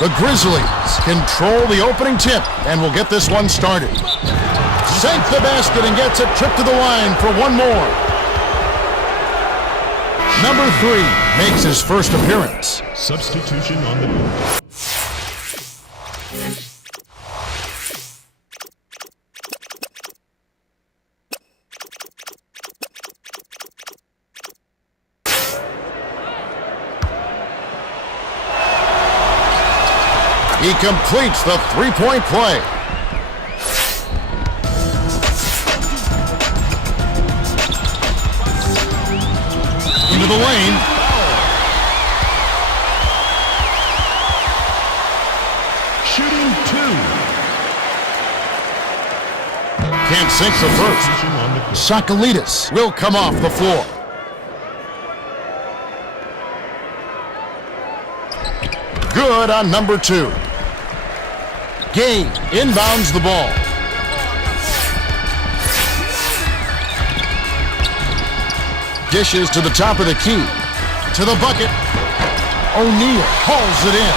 The Grizzlies control the opening tip and will get this one started. Sank the basket and gets a trip to the line for one more. Number 3 makes his first appearance. Substitution on the board. He completes the three-point play. Into the lane. Shooting 2. Can't sink the first. Sakalidis will come off the floor. Good on number 2. Gay inbounds the ball. Dishes to the top of the key. To the bucket. O'Neal hauls it in.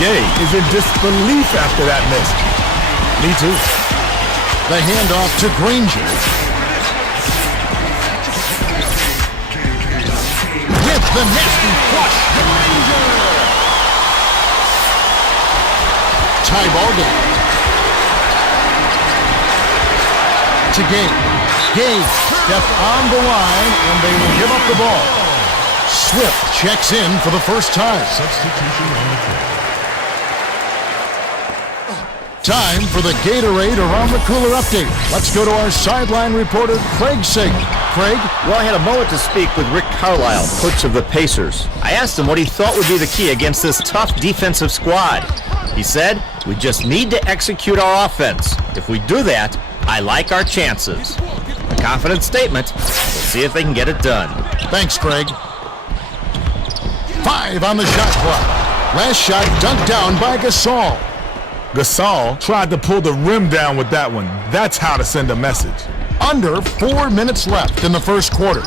Gay is in disbelief after that miss. Me too. The handoff to Granger. With the nasty flush. Granger! Tie ball game. To Gay. Gay stepped on the line and they will give up the ball. Swift checks in for the first time. Substitution on the court. Time for the Gatorade Around the Cooler update. Let's go to our sideline reporter, Craig Sagan. Craig? Well, I had a moment to speak with Rick Carlisle, coach of the Pacers. I asked him what he thought would be the key against this tough defensive squad. He said, we just need to execute our offense. If we do that, I like our chances. A confident statement. We'll see if they can get it done. Thanks, Craig. 5 on the shot clock. Last shot dunked down by Gasol. Gasol tried to pull the rim down with that one. That's how to send a message. Under 4 minutes left in the first quarter.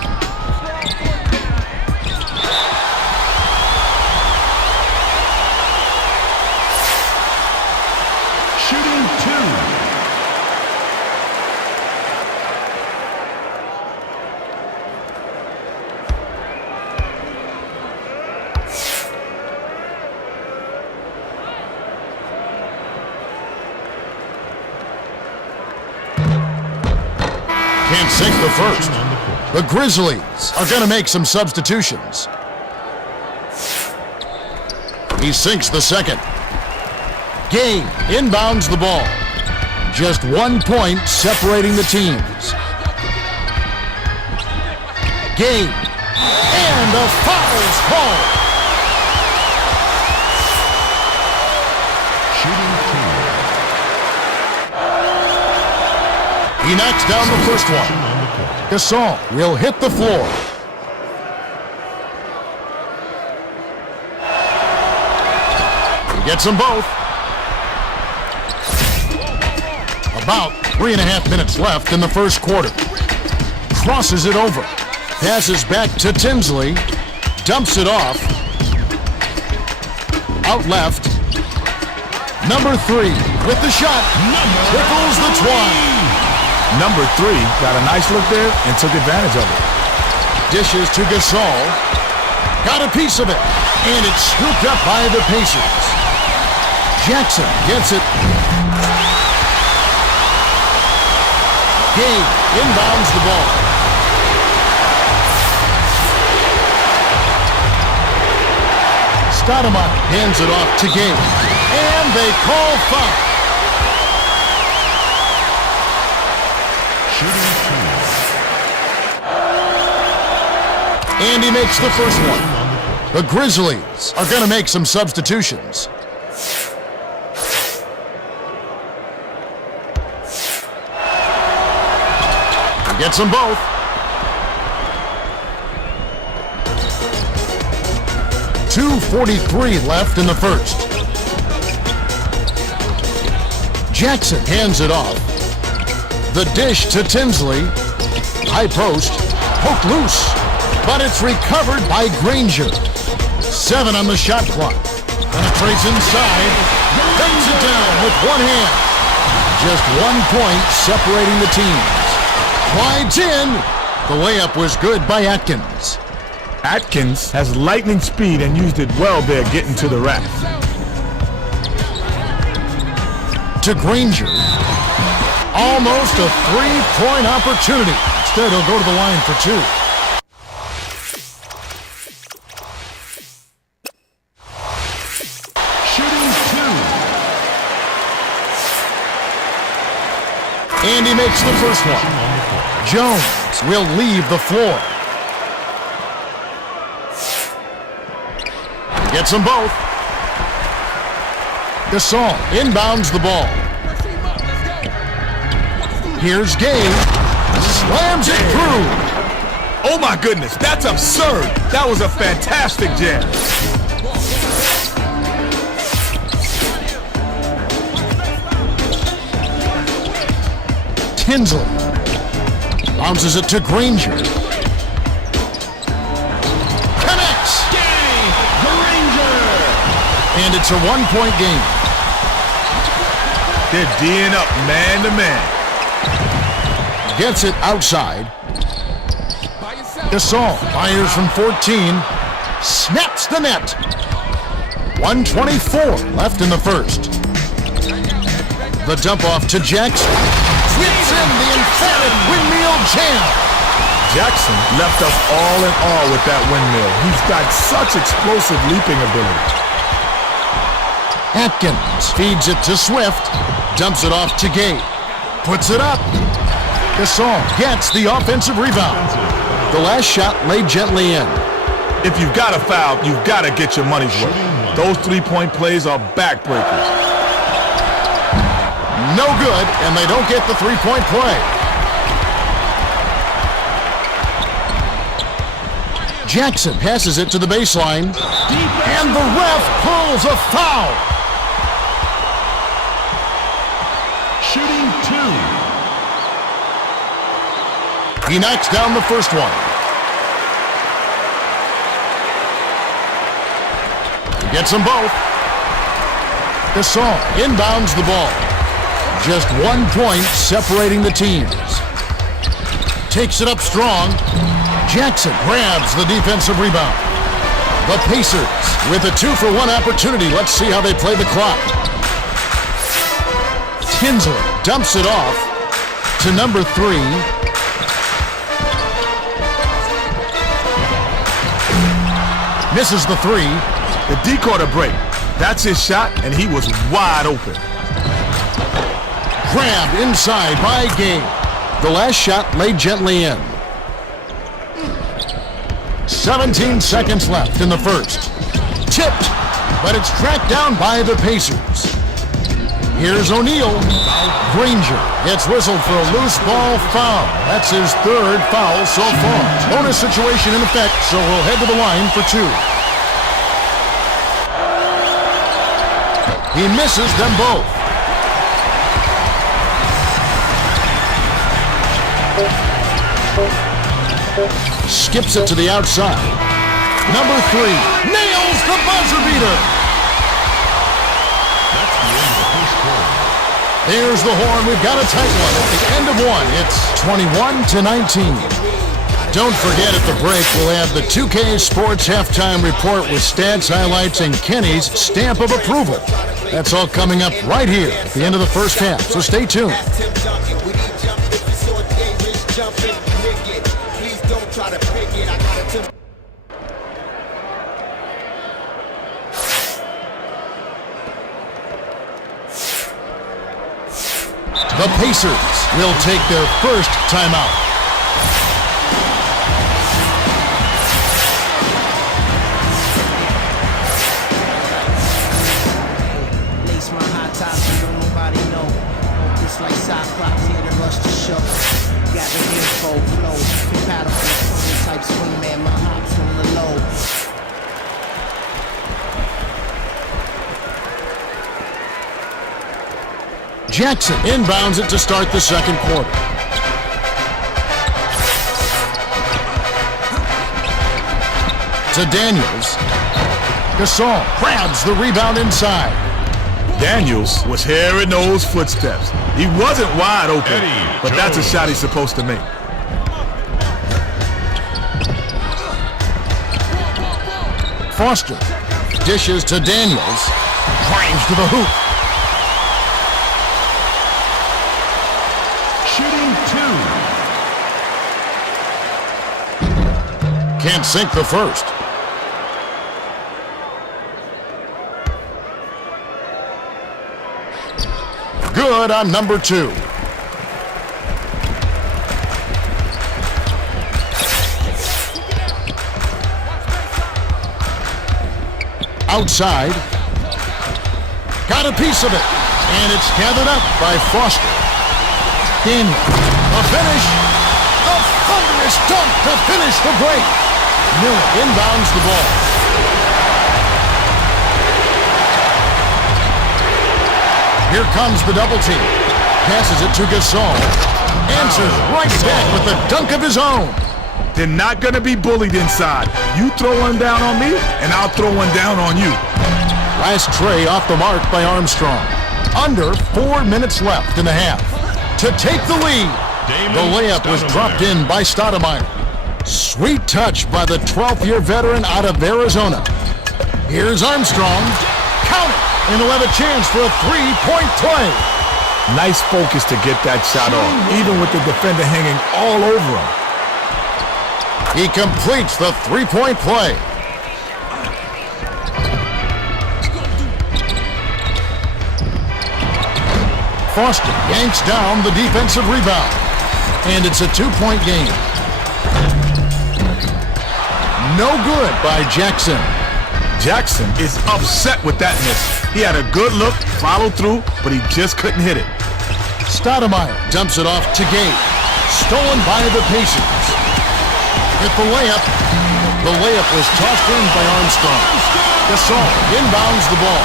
Shooting 2. Can't sink the first. The Grizzlies are going to make some substitutions. He sinks the second. Gay inbounds the ball. Just 1 point separating the teams. Gay. And a foul's called. Shooting 2. He knocks down the first one. Gasol will hit the floor. He gets them both. About 3.5 minutes left in the first quarter. Crosses it over. Passes back to Tinsley. Dumps it off. Out left. Number 3 with the shot. Tickles the twine. Number 3 got a nice look there and took advantage of it. Dishes to Gasol. Got a piece of it. And it's scooped up by the Pacers. Jackson gets it. Gay inbounds the ball. Stoudemire hands it off to Gay. And they call foul. And he makes the first one. The Grizzlies are going to make some substitutions. He gets them both. .243 left in the first. Jackson hands it off. The dish to Tinsley. High post. Poked loose. But it's recovered by Granger. 7 on the shot clock. Penetrates inside. Dunks it down with one hand. Just 1 point separating the teams. Glides in. The layup was good by Atkins. Atkins has lightning speed and used it well there getting to the rack. To Granger. Almost a 3-point opportunity. Instead, he'll go to the line for 2. Shooting 2. And he makes the first one. Jones will leave the floor. Gets them both. Gasol inbounds the ball. Here's Gay. Slams it through. Oh my goodness, that's absurd. That was a fantastic jam. Tinsley bounces it to Granger. Connects. And it's a 1-point game. They're D'ing up man to man. Gets it outside. Gasol fires from 14. Snaps the net. 1:24 left in the first. The dump off to Jackson. Whips in the emphatic windmill jam. Jackson left us all in awe with that windmill. He's got such explosive leaping ability. Atkins feeds it to Swift. Dumps it off to Gay. Puts it up. Gasol gets the offensive rebound. The last shot laid gently in. If you've got a foul, you've got to get your money's worth. Those 3-point plays are backbreakers. No good, and they don't get the 3-point play. Jackson passes it to the baseline, and the ref pulls a foul. Shooting 2. He knocks down the first one. Gets them both. Gasol inbounds the ball. Just 1 point separating the teams. Takes it up strong. Jackson grabs the defensive rebound. The Pacers with a 2-for-1 opportunity. Let's see how they play the clock. Tinsley dumps it off to number 3. Misses the 3. The D-quarter break. That's his shot, and he was wide open. Grabbed inside by Gay. The last shot laid gently in. 17 seconds left in the first. Tipped, but it's tracked down by the Pacers. Here's O'Neal. Granger gets whistled for a loose ball foul. That's his 3rd foul so far. Bonus situation in effect, so he'll head to the line for 2. He misses them both. Skips it to the outside. Number 3 nails the buzzer beater. That's the end of the first quarter. There's the horn. We've got a tight one at the end of 1. It's 21-19. Don't forget at the break we'll have the 2K Sports Halftime Report with stats, highlights, and Kenny's stamp of approval. That's all coming up right here at the end of the first half, so stay tuned. The Pacers will take their first timeout. Lace my high tops, don't nobody know. Just like Cyclops here to rush the show. Got the info, flow, compatible, type swing man, my hops on the low. Jackson inbounds it to start the second quarter. To Daniels. Gasol grabs the rebound inside. Daniels was hearing those footsteps. He wasn't wide open, but that's a shot he's supposed to make. Foster dishes to Daniels. Drives to the hoop. Shooting 2. Can't sink the first. Good on number 2. Outside. Got a piece of it. And it's gathered up by Foster. Daniel. A finish. The thunderous dunk to finish the break. Miller inbounds the ball. Here comes the double team. Passes it to Gasol. Answers right back with a dunk of his own. They're not going to be bullied inside. You throw one down on me, and I'll throw one down on you. Last tray off the mark by Armstrong. Under 4 minutes left in the half. To take the lead. The layup was dropped in by Stoudemire. Sweet touch by the 12th-year veteran out of Arizona. Here's Armstrong. Count it, and he'll have a chance for a three-point play. Nice focus to get that shot off, even with the defender hanging all over him. He completes the three-point play. Foster yanks down the defensive rebound. And it's a 2-point game. No good by Jackson. Jackson is upset with that miss. He had a good look, followed through, but he just couldn't hit it. Stoudemire dumps it off to Gabe. Stolen by the Pacers. With the layup was tossed in by Armstrong. Gasol inbounds the ball.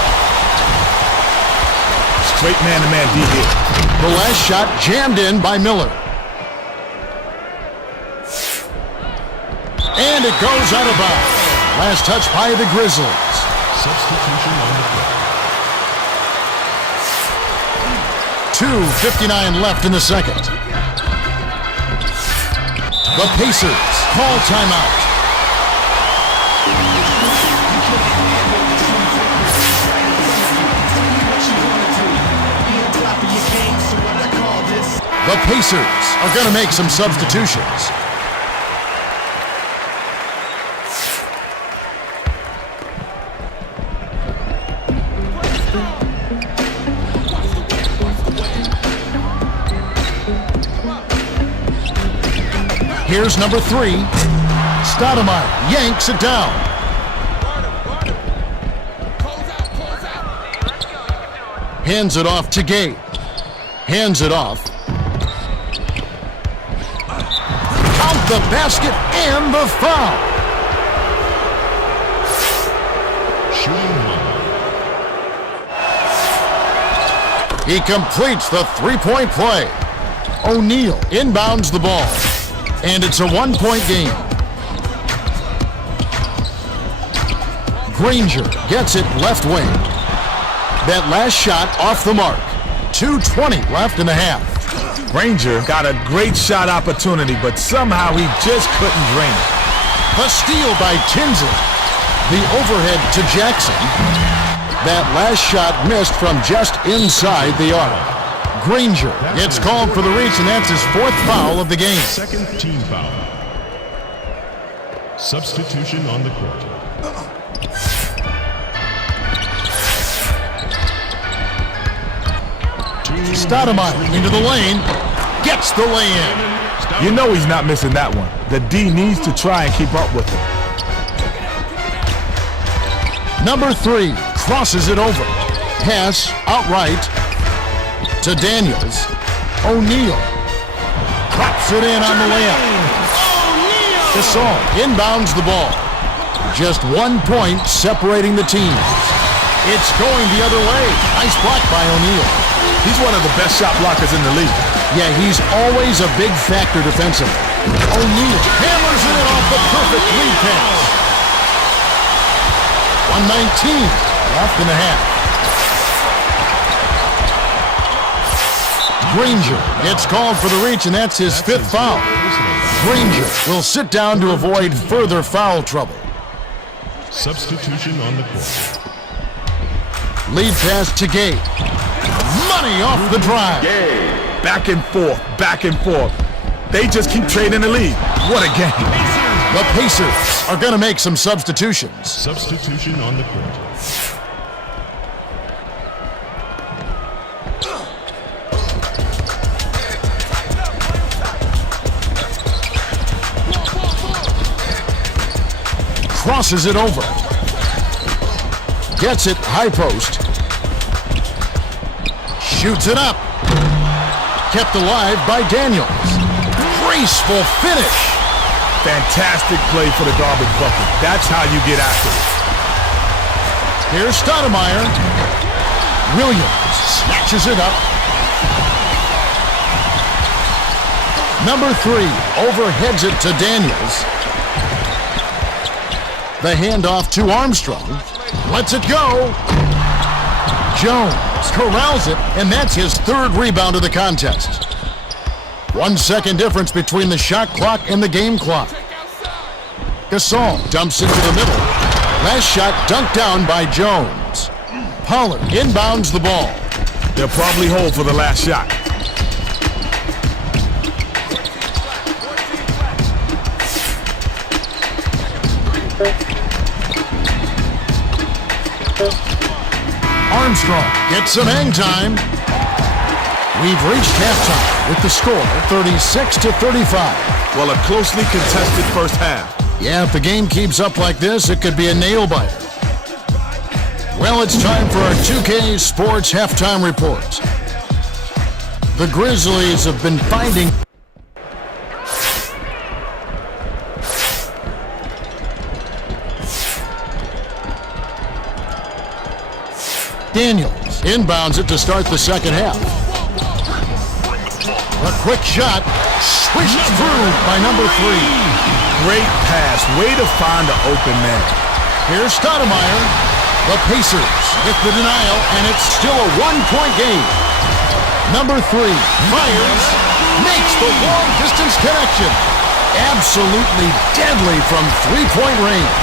Straight man-to-man D here. The last shot jammed in by Miller. And it goes out of bounds. Last touch by the Grizzlies. Substitution on the play. 2:59 left in the second. The Pacers call timeout. The Pacers are going to make some substitutions. Here's number 3. Stoudemire yanks it down. Hands it off to Gabe. Hands it off. Count the basket and the foul. Shooting 1. He completes the three-point play. O'Neal inbounds the ball. And it's a 1-point game. Granger gets it left wing. That last shot off the mark. 2:20 left in the half. Granger got a great shot opportunity, but somehow he just couldn't drain it. The steal by Tinsley. The overhead to Jackson. That last shot missed from just inside the arc. Granger gets called for the reach, and that's his 4th foul of the game. Second team foul. Substitution on the court. Stoudemire into the lane. Gets the lay-in. You know he's not missing that one. The D needs to try and keep up with him. Number 3 crosses it over. Pass outright to Daniels. O'Neal drops it in on the layup. Gasol inbounds the ball. Just 1 point separating the teams. It's going the other way. Nice block by O'Neal. He's one of the best shot blockers in the league. Yeah, he's always a big factor defensively. O'Neal hammers it in off the perfect lead pass. 1:19 left in the half. Granger gets called for the reach, and that's his fifth foul. Granger will sit down to avoid further foul trouble. Substitution on the court. Lead pass to Gay. Money off the drive. Back and forth, back and forth. They just keep trading the lead. What a game. The Pacers are going to make some substitutions. Substitution on the court. Crosses it over. Gets it high post. Shoots it up. Kept alive by Daniels. Graceful finish. Fantastic play for the garbage bucket. That's how you get after it. Here's Stoudemire. Williams snatches it up. Number 3 overheads it to Daniels. The handoff to Armstrong. Lets it go. Jones corrals it, and that's his third rebound of the contest. 1 second difference between the shot clock and the game clock. Gasol dumps into the middle. Last shot dunked down by Jones. Pollard inbounds the ball. They'll probably hold for the last shot. Armstrong gets some hang time. We've reached halftime with the score 36-35. Well, a closely contested first half. Yeah, if the game keeps up like this, it could be a nail-biter. Well, it's time for our 2K Sports Halftime Report. The Grizzlies have been finding... Daniels inbounds it to start the second half. A quick shot, swished through by number 3. Great pass. Way to find an open man. Here's Stoudemire. The Pacers with the denial, and it's still a 1-point game. Number 3 fires, makes the long-distance connection. Absolutely deadly from three-point range.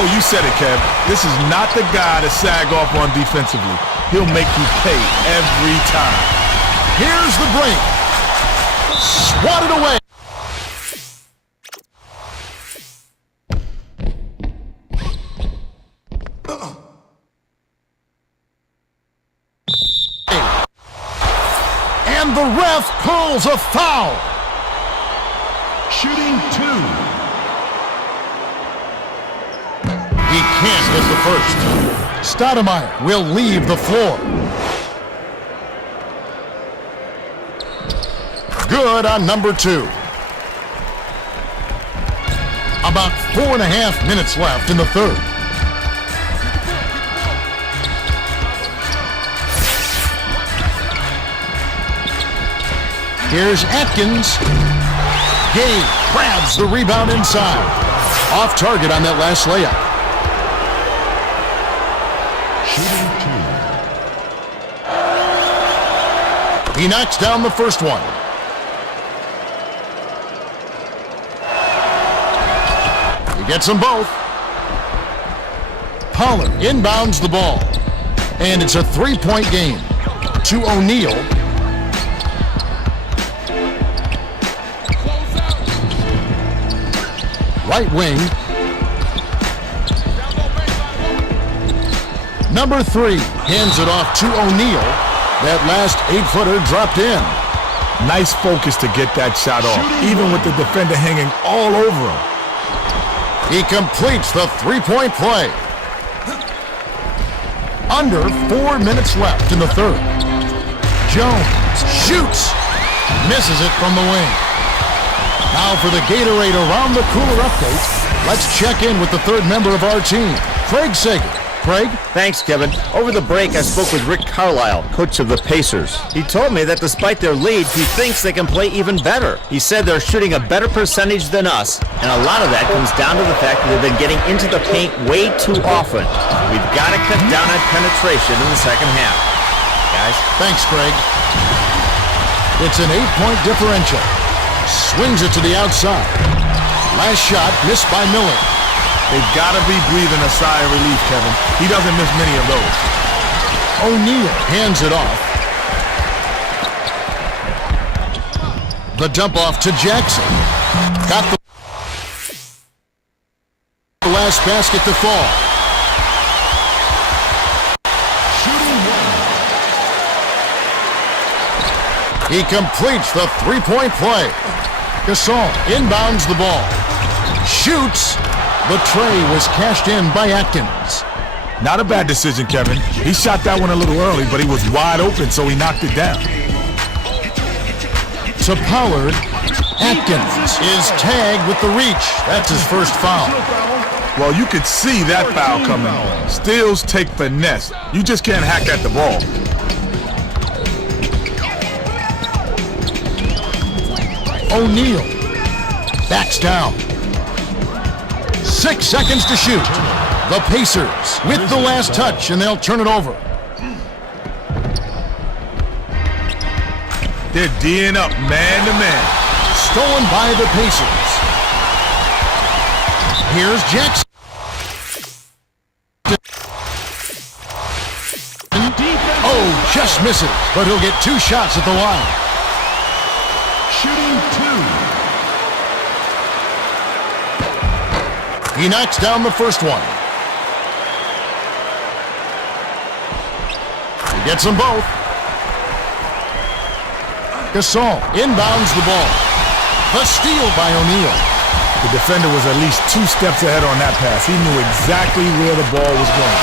Oh, you said it, Kev. This is not the guy to sag off on defensively. He'll make you pay every time. Here's the break. Swatted away. And the ref calls a foul. Shooting 2. He can't hit the first. Stoudemire will leave the floor. Good on number 2. About 4.5 minutes left in the third. Here's Atkins. Gay grabs the rebound inside. Off target on that last layup. Shooting 2. He knocks down the first one. He gets them both. Pollard inbounds the ball. And it's a 3-point game. To O'Neal. Right wing. Number 3 hands it off to O'Neal. That last 8-footer dropped in. Nice focus to get that shot off, even with the defender hanging all over him. He completes the 3-point play. Under 4 minutes left in the third. Jones shoots. Misses it from the wing. Now for the Gatorade Around the Cooler update, let's check in with the third member of our team, Craig Sager. Craig? Thanks, Kevin. Over the break, I spoke with Rick Carlisle, coach of the Pacers. He told me that despite their lead, he thinks they can play even better. He said they're shooting a better percentage than us, and a lot of that comes down to the fact that they've been getting into the paint way too often. We've got to cut down on penetration in the second half. Guys? Thanks, Craig. It's an 8-point differential. Swings it to the outside. Last shot missed by Miller. They've got to be breathing a sigh of relief, Kevin. He doesn't miss many of those. O'Neal hands it off. The dump off to Jackson. Got the last basket to fall. Shooting one. He completes the three-point play. Gasol inbounds the ball. Shoots. The tray was cashed in by Atkins. Not a bad decision, Kevin. He shot that one a little early, but he was wide open, so he knocked it down. To Pollard, Atkins is tagged with the reach. That's his first foul. Well, you could see that foul coming. Steals take finesse. You just can't hack at the ball. O'Neal backs down. 6 seconds to shoot. The Pacers with the last touch, and they'll turn it over. They're D'ing up man to man. Stolen by the Pacers. Here's Jackson. Oh, just misses, but he'll get 2 shots at the line. Shooting 2. He knocks down the first one. He gets them both. Gasol inbounds the ball. The steal by O'Neal. The defender was at least 2 steps ahead on that pass. He knew exactly where the ball was going.